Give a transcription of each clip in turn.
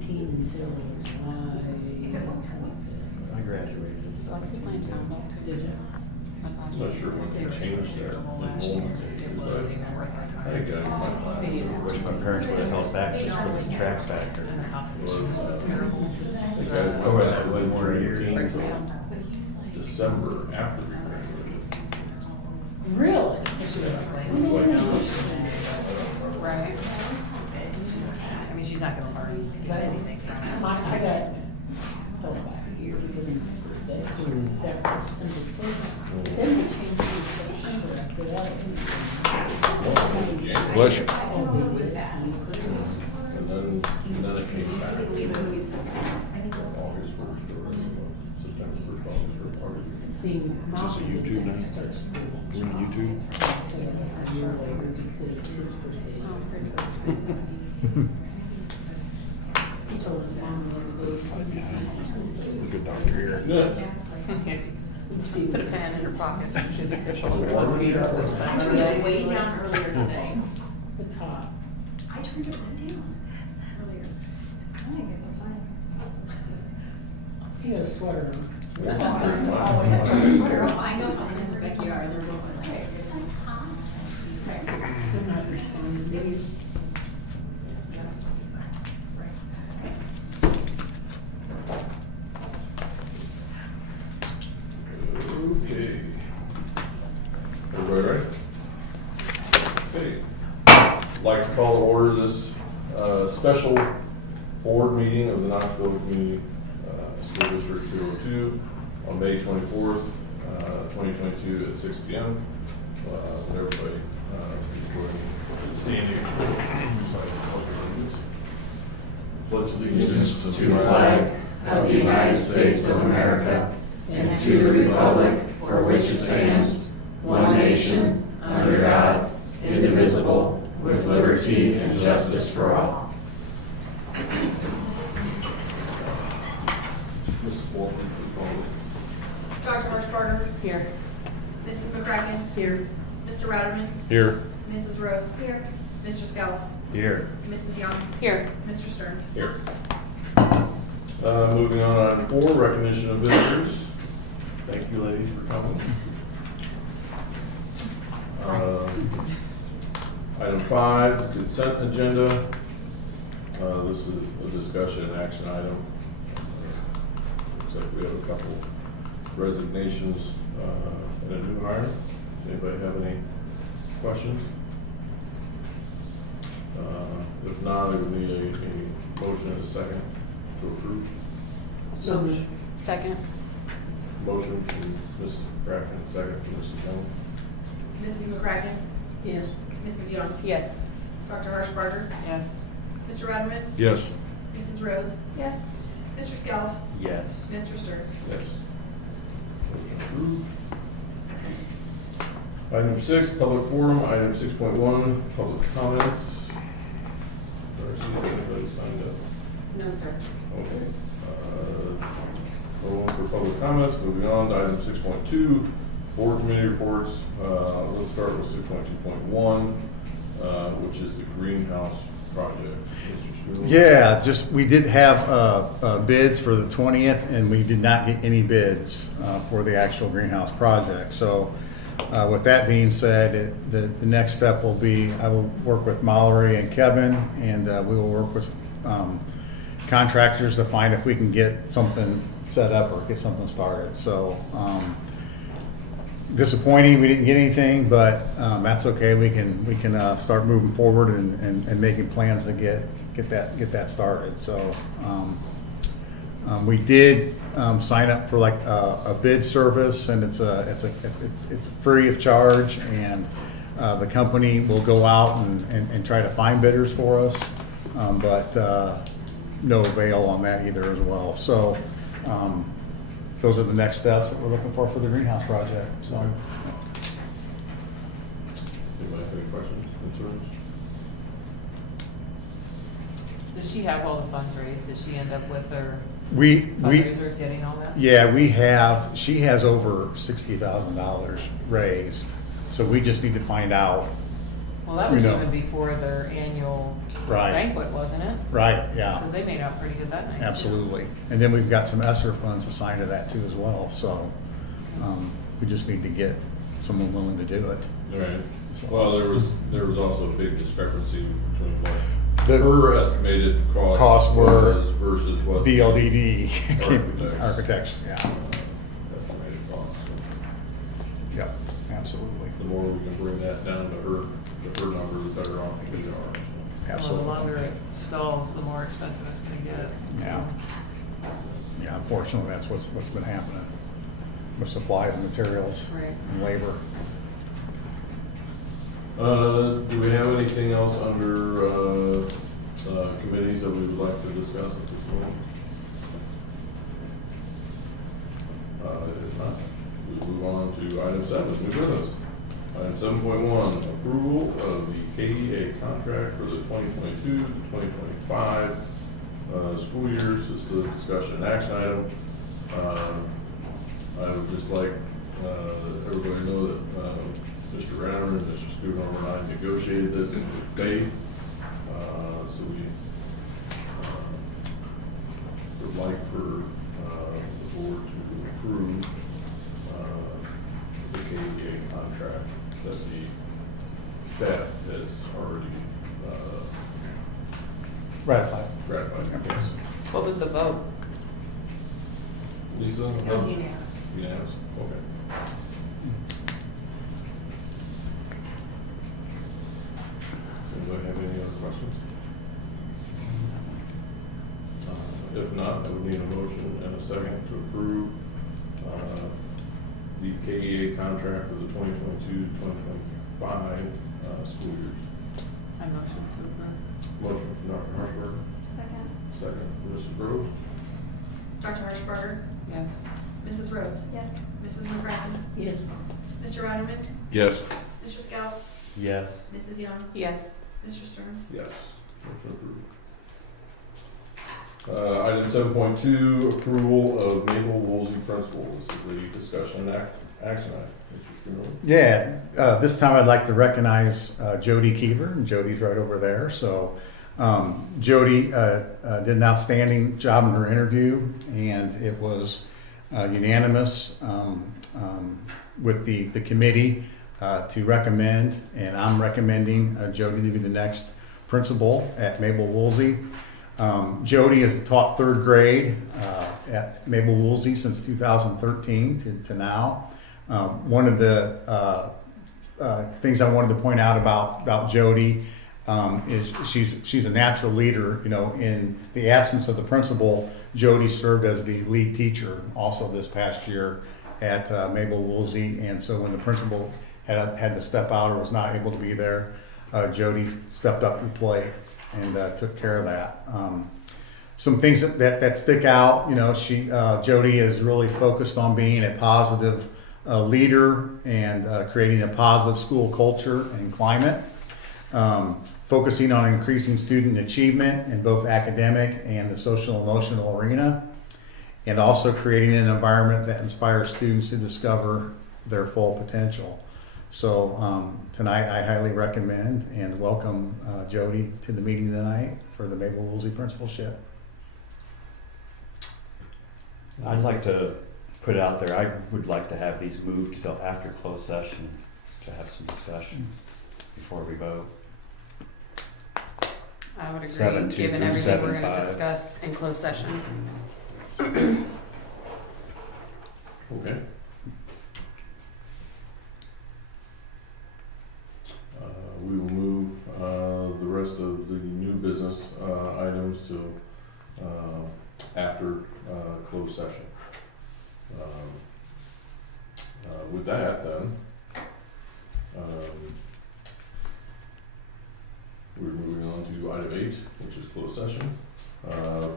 2018 until I graduated. Lexi playing town. Did you? I'm not sure when they changed their enrollment dates, but I think guys in my class Which my parents would have held back just for the track factor. was, the guys in my class went from 18 until December after we graduated. Really? Right. I mean, she's not gonna learn anything from it. I got held back a year because of my birthday. Except December 1st. Then we changed to September after that. Bless you. Oh, they did. And then it came back. August 1st or September 1st, August 1st. See, this a YouTube now? You on YouTube? A year later because his birthday. He told his mom the other day. Good doctor here. Yeah. Put a pen in her pocket. She's official. I turned it way down earlier today. It's hot. I turned it way down earlier. Oh my goodness, fine. He got a sweater on. I know, I'm in the backyard, they're both like, I'm not responding to you. Okay. Everybody ready? Okay. I'd like to call to order this special board meeting of the Knoxville Community School District 202 on May 24th, 2022 at 6 p.m. Would everybody please join me in standing beside the pledge allegiance To the flag of the United States of America and to the republic for which it stands, one nation, under God, indivisible, with liberty and justice for all. Mrs. Walton, please call it. Dr. Marshbarger, Here. Mrs. McCracken, Here. Mr. Ratterman, Here. Mrs. Rose. Here. Mr. Scalf, Here. Mrs. Young, Here. Mr. Stearns. Here. Moving on, item 4, recognition of visitors. Thank you, ladies, for coming. Item 5, consent agenda. This is a discussion action item. Looks like we have a couple resignations and a new hire. Does anybody have any questions? If not, I would need a motion and a second to approve. So, Second. Motion from Mrs. Bracken, second from Mrs. Young. Mrs. McCracken, yes. Mrs. Young, Yes. Dr. Harshbarger, Yes. Mr. Ratterman, Yes. Mrs. Rose. Yes. Mr. Scalf, Yes. Mr. Stearns. Yes. Motion approved. Item 6, public forum. Item 6.1, public comments. Darcy, has anybody signed up? No, sir. Okay. No one for public comments. Moving on to item 6.2, board committee reports. Let's start with 6.2.1, which is the greenhouse project. Mr. Schmuel? Yeah, we did have bids for the 20th, and we did not get any bids for the actual greenhouse project. So with that being said, the next step will be I will work with Mallory and Kevin, and we will work with contractors to find if we can get something set up or get something started. So disappointing we didn't get anything, but that's okay. We can start moving forward and making plans to get that started. So we did sign up for like a bid service, and it's free of charge, and the company will go out and try to find bidders for us, but no avail on that either as well. So those are the next steps that we're looking for the greenhouse project. So. Anybody have any questions, concerns? Does she have all the funds raised? Did she end up with her We fundraiser getting all that? yeah, she has over $60,000 raised, so we just need to find out Well, that was You know. even before their annual Right. banquet, wasn't it? Right, yeah. Because they made out pretty good that night. too. Absolutely. And then we've got some ESSER funds assigned to that too as well, so, we just need to get someone willing to do it. Right. So- Well, there was also a big discrepancy between what The her estimated costs cost were was versus what. BLDD, Architects. architects, yeah, Estimated cost. yep, absolutely, The more we can bring that down to her number, the better off we are. Well, the absolutely. longer it stalls, the more expensive it's gonna get. Yeah. Yeah, unfortunately, that's what's been happening with supplies and materials Right. and labor. Do we have anything else under, committees that we would like to discuss at this point? If not, we move on to item 7, new business. Item 7.1, approval of the KEA contract for the 2022 to 2025 school years. This is a discussion and action item. I would just like everybody to know that Mr. Renner and Mr. Studenhofer and I negotiated this in good faith. So we would like for the board to approve the KEA contract that the staff has already Ratified. ratified. Yes. What was the vote? Lisa? It was unanimous. Unanimous, okay. Anybody have any other questions? If not, I would need a motion and a second to approve the KEA contract for the 2022-2025 school years. I motion to approve. Motion from Dr. Harshberger, Second. second from Mrs. Rose. Dr. Harshbarger, Yes. Mrs. Rose, Yes. Mrs. McBride, Yes. Mr. Ratterman, Yes. Mr. Scout, Yes. Mrs. Young, Yes. Mr. Stearns. Yes, motion approved. Item 7.2, approval of Maple Woolsey principal. This is the discussion and action item. Mr. Studenhofer. Yeah, this time I'd like to recognize Jody Keever, and Jody's right over there. So Jody did an outstanding job in her interview, and it was unanimous with the committee to recommend, and I'm recommending Jody to be the next principal at Maple Woolsey. Jody has taught 3rd grade at Maple Woolsey since 2013 to now. One of the things I wanted to point out about Jody is she's a natural leader. You know, in the absence of the principal, Jody served as the lead teacher also this past year at Maple Woolsey, and so when the principal had to step out or was not able to be there, Jody stepped up to the plate and took care of that. Some things that stick out, you know, Jody is really focused on being a positive leader and creating a positive school culture and climate, focusing on increasing student achievement in both academic and the social emotional arena, and also creating an environment that inspires students to discover their full potential. So tonight I highly recommend and welcome Jody to the meeting tonight for the Maple Woolsey principalship. I'd like to put it out there, I would like to have these moved till after closed session to have some discussion before we vote. I would agree, 7.2 given through everything we're gonna 7.5. discuss in closed session. Okay. We will move the rest of the new business items to after closed session. With that, then, we're moving on to item 8, which is closed session.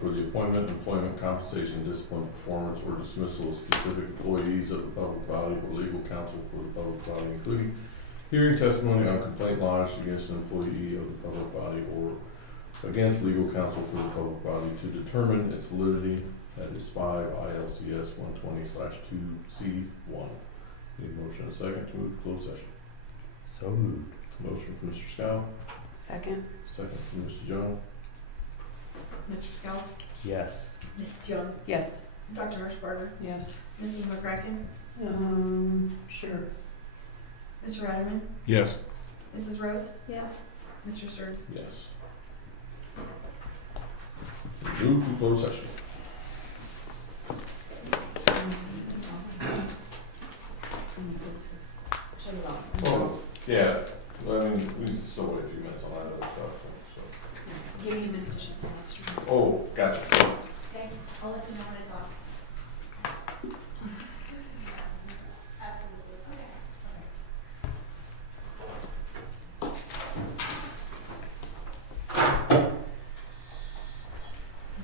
For the appointment, employment, compensation, discipline, performance, or dismissal of specific employees of the public body or legal counsel for the public body, including hearing testimony on complaint lodged against an employee of the public body or against legal counsel for the public body to determine its validity. That is 5 ILCS 120/2C1. Need a motion and a second to move to closed session. So moved. Motion for Mr. Scow, Second. second for Mr. Jones. Mr. Scow, Yes. Mrs. Young, Yes. Dr. Hirschbarger, Yes. Mrs. McCracken, Sure. Mr. Ratterman, Yes. Mrs. Rose, Yes. Mr. Stearns. Yes. Move to closed session. Shut it off. Oh, yeah, I mean, we can still wait a few minutes on that other stuff, so. Give me a minute to shut the off. Oh, gotcha. Okay, I'll let you know when it's off.